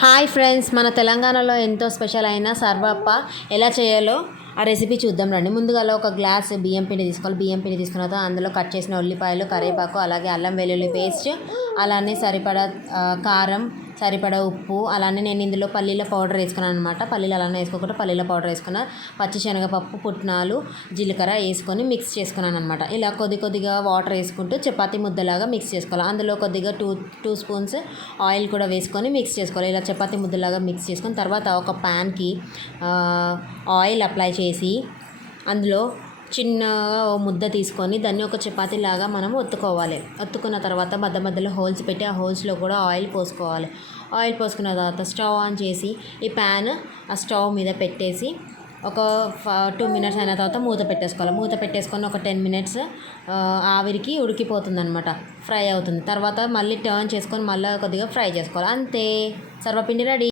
Hi friends, మన తెలంగాణలో ఎంతో స్పెషల్ అయిన సర్వప్ప ఎలా చేయాలో ఆ రెసిపీ చూద్దాం రండి. ముందుగా ఒక గ్లాస్ బియ్యం పిండి తీసుకోవాలి. బియ్యం పిండి తీసుకున్న తర్వాత అందులో కట్ చేసిన ఉల్లిపాయలు, కరివేపాకు, అలాగే అల్లం వెల్లుల్లి పేస్ట్, అలానే సరిపడా కారం, సరిపడా ఉప్పు, అలానే నేను ఇందులో పల్లీల పౌడర్ వేసుకున్నాను అనమాట. పల్లీలు అలానే వేసుకోకుండా పల్లీల పౌడర్ వేసుకున్న, పచ్చిశనగపప్పు, పుట్నాలు, జీలకర్ర వేసుకొని మిక్స్ చేసుకున్నాను అనమాట. ఇలా కొద్దిగా వాటర్ వేసుకుంటూ చపాతీ ముద్దలాగా మిక్స్ చేసుకోవాలి. అందులో కొద్దిగా టూ స్పూన్స్ ఆయిల్ కూడా వేసుకొని మిక్స్ చేసుకోవాలి. ఇలా చపాతీ ముద్దలాగా మిక్స్ చేసుకొని తర్వాత ఒక ప్యాన్కి ఆయిల్ అప్లై చేసి అందులో చిన్నగా ఓ ముద్ద తీసుకొని దాన్ని ఒక చపాతీలాగా మనం ఒత్తుకోవాలి. ఒత్తుకున్న తర్వాత మధ్యలో హోల్స్ పెట్టి ఆ హోల్స్లో కూడా ఆయిల్ పోసుకోవాలి. ఆయిల్ పోసుకున్న తర్వాత స్టవ్ ఆన్ చేసి ఈ ప్యాన్ ఆ స్టవ్ మీద పెట్టేసి ఒక 2 మినిట్స్ అయిన తర్వాత మూత పెట్టేసుకోవాలి. మూత పెట్టేసుకొని ఒక 10 మినిట్స్ ఆవిరికి ఉడికిపోతుంది అనమాట, ఫ్రై అవుతుంది. తర్వాత మళ్ళీ టర్న్ చేసుకొని మళ్ళీ కొద్దిగా ఫ్రై చేసుకోవాలి. అంతే, సర్వపిండి రెడీ.